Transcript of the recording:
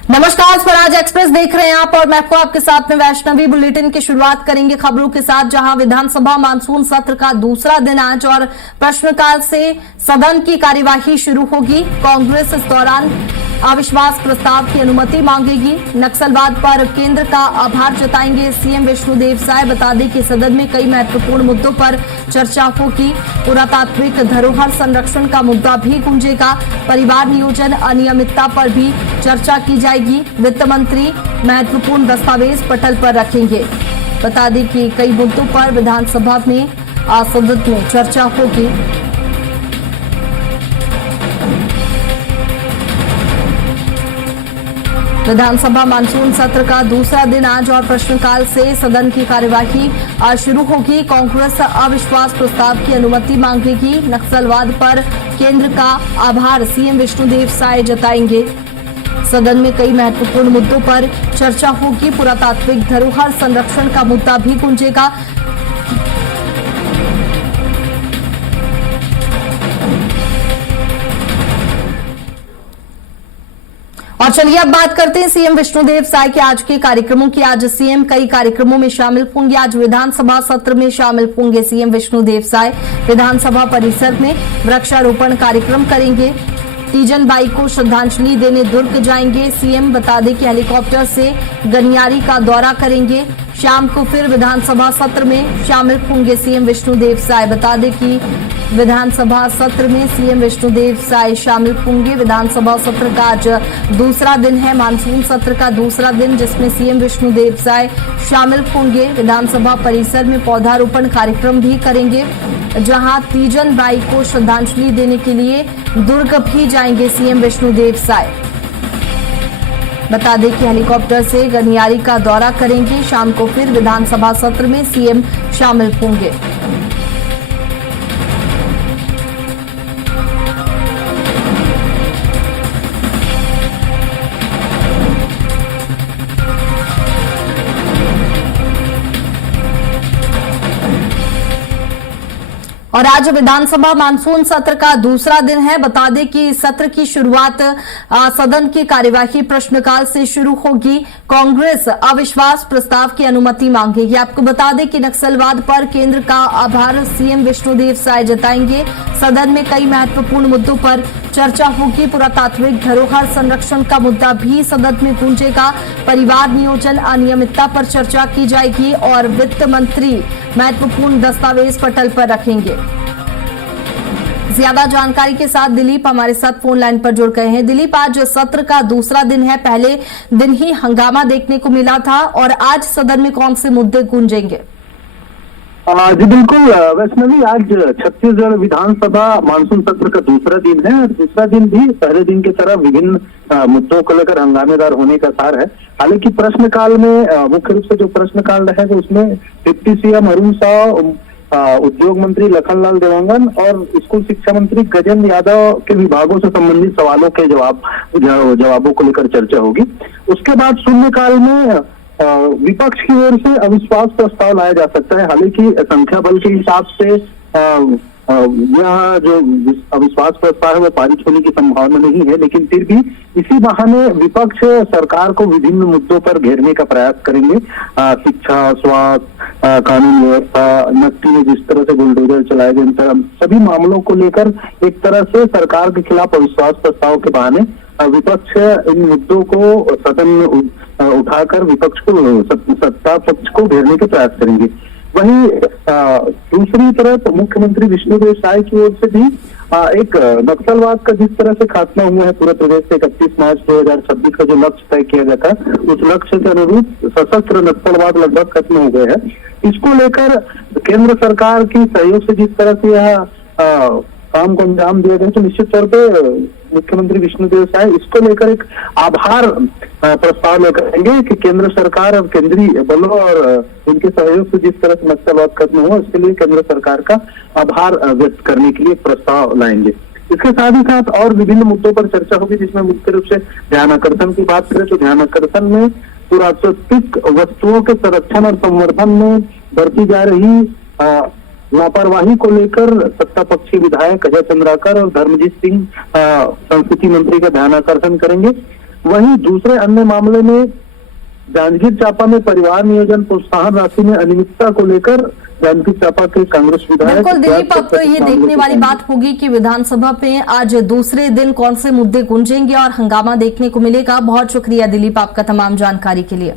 नमस्कार, स्वराज एक्सप्रेस देख रहे हैं आप और मैं आपको आपके साथ में वैष्णवी। बुलेटिन की शुरुआत करेंगे खबरों के साथ, जहां विधानसभा मानसून सत्र का दूसरा दिन आज और प्रश्नकाल से सदन की कार्यवाही शुरू होगी। कांग्रेस इस दौरान अविश्वास प्रस्ताव की अनुमति मांगेगी। नक्सलवाद पर केंद्र का आभार जताएंगे सीएम विष्णुदेव साय। बता दें कि सदन में कई महत्वपूर्ण मुद्दों पर चर्चा होगी। पुरातात्विक धरोहर संरक्षण का मुद्दा भी गूंजेगा। परिवार नियोजन अनियमितता पर भी चर्चा की जाएगी। वित्त मंत्री महत्वपूर्ण दस्तावेज पटल पर रखेंगे। बता दें कि कई मुद्दों पर विधानसभा में सदन में चर्चा होगी। विधानसभा मानसून सत्र का दूसरा दिन आज और प्रश्नकाल से सदन की कार्यवाही शुरू होगी। कांग्रेस अविश्वास प्रस्ताव की अनुमति मांगेगी। नक्सलवाद पर केंद्र का आभार सीएम विष्णुदेव साय जताएंगे। सदन में कई महत्वपूर्ण मुद्दों पर चर्चा होगी। पुरातात्विक धरोहर संरक्षण का मुद्दा भी गूंजेगा। और चलिए अब बात करते हैं सीएम विष्णुदेव साय के आज के कार्यक्रमों की। आज सीएम कई कार्यक्रमों में शामिल होंगे। आज विधानसभा सत्र में शामिल होंगे सीएम विष्णुदेव साय। विधानसभा परिसर में वृक्षारोपण कार्यक्रम करेंगे। तीजन बाई को श्रद्धांजलि देने दुर्ग जाएंगे सीएम। बता दें कि हेलीकॉप्टर से गनियारी का दौरा करेंगे। शाम को फिर विधानसभा सत्र में शामिल होंगे सीएम विष्णुदेव साय। बता दें कि विधानसभा सत्र में सीएम विष्णुदेव साय शामिल होंगे। विधानसभा सत्र का आज दूसरा दिन है, मानसून सत्र का दूसरा दिन, जिसमें सीएम विष्णुदेव साय शामिल होंगे। विधानसभा परिसर में पौधारोपण कार्यक्रम भी करेंगे, जहां तीजन बाई को श्रद्धांजलि देने के लिए दुर्ग भी जाएंगे सीएम विष्णुदेव साय। बता दें कि हेलीकॉप्टर से गनियारी का दौरा करेंगे। शाम को फिर विधानसभा सत्र में सीएम शामिल होंगे। और आज विधानसभा मानसून सत्र का दूसरा दिन है। बता दें कि सत्र की शुरुआत सदन की कार्यवाही प्रश्नकाल से शुरू होगी। कांग्रेस अविश्वास प्रस्ताव की अनुमति मांगेगी। आपको बता दें कि नक्सलवाद पर केंद्र का आभार सीएम विष्णुदेव साय जताएंगे। सदन में कई महत्वपूर्ण मुद्दों पर चर्चा होगी। पुरातात्विक धरोहर संरक्षण का मुद्दा भी सदन में गूंजेगा। परिवार नियोजन अनियमितता पर चर्चा की जाएगी और वित्त मंत्री महत्वपूर्ण दस्तावेज पटल पर रखेंगे। ज्यादा जानकारी के साथ दिलीप हमारे साथ फोन लाइन पर जुड़ गए हैं। दिलीप, आज सत्र का दूसरा दिन है, पहले दिन ही हंगामा देखने को मिला था और आज सदन में कौन से मुद्दे गूंजेंगे? जी बिल्कुल वैष्णवी, आज छत्तीसगढ़ विधानसभा मानसून सत्र का दूसरा दिन है। दूसरा दिन भी पहले दिन की तरह विभिन्न मुद्दों को लेकर हंगामेदार होने का सार है। हालांकि प्रश्नकाल में मुख्य रूप से जो प्रश्नकाल रहेगा उसमें डिप्टी सीएम अरुण साव, उद्योग मंत्री लखनलाल देवांगन और स्कूल शिक्षा मंत्री गजेंद्र यादव के विभागों से संबंधित सवालों के जवाबों को लेकर चर्चा होगी। उसके बाद शून्यकाल में विपक्ष की ओर से अविश्वास प्रस्ताव लाया जा सकता है। हालांकि संख्या बल के हिसाब से यह जो अविश्वास प्रस्ताव है वो पारित होने की संभावना नहीं है, लेकिन फिर भी इसी बहाने विपक्ष सरकार को विभिन्न मुद्दों पर घेरने का प्रयास करेंगे। शिक्षा, स्वास्थ्य, कानून व्यवस्था, नक्की में जिस तरह से बुलडोजर चलाए गए, सभी मामलों को लेकर एक तरह से सरकार के खिलाफ अविश्वास प्रस्ताव के बहाने विपक्ष इन मुद्दों को सदन में उठाकर विपक्ष को सत्ता पक्ष को घेरने के प्रयास करेंगे। वहीं दूसरी तरफ मुख्यमंत्री विष्णुदेव साय की ओर से भी एक नक्सलवाद का जिस तरह से खात्मा हुआ है पूरे प्रदेश से 31 मार्च 2026 का जो लक्ष्य तय किया गया था, उस लक्ष्य के अनुरूप सशस्त्र नक्सलवाद लगभग खत्म हो गए हैं। इसको लेकर केंद्र सरकार की सहयोग से जिस तरह से यह काम को अंजाम दिया गया, तो निश्चित तौर पे मुख्यमंत्री विष्णुदेव साय इसको लेकर एक आभार प्रस्ताव लेकर आएंगे कि केंद्र सरकार और केंद्रीय बलों और इनके सहयोग से जिस तरह से नक्सलवाद खत्म हुआ, उसके लिए केंद्र सरकार का आभार व्यक्त करने के लिए प्रस्ताव लाएंगे। इसके साथ ही साथ और विभिन्न मुद्दों पर चर्चा होगी, जिसमें मुख्य रूप से ध्यानाकर्षण की बात करें तो ध्यानाकर्षण में पुरातात्विक वस्तुओं के संरक्षण और संवर्धन में बरती जा रही लापरवाही को लेकर सत्ता पक्षी विधायक अजय चंद्राकर और धर्मजीत सिंह संस्कृति मंत्री का ध्यानाकर्षण करेंगे। वहीं दूसरे अन्य मामले में जांजगीर चांपा में परिवार नियोजन प्रोत्साहन राशि में अनियमितता को लेकर जांजगीर चांपा के कांग्रेस विधायक बिल्कुल दिलीप, अब तो ये देखने वाली बात होगी कि विधानसभा में आज दूसरे दिन कौन से मुद्दे गूंजेंगे और हंगामा देखने को मिलेगा। बहुत शुक्रिया दिलीप आपका तमाम जानकारी के लिए।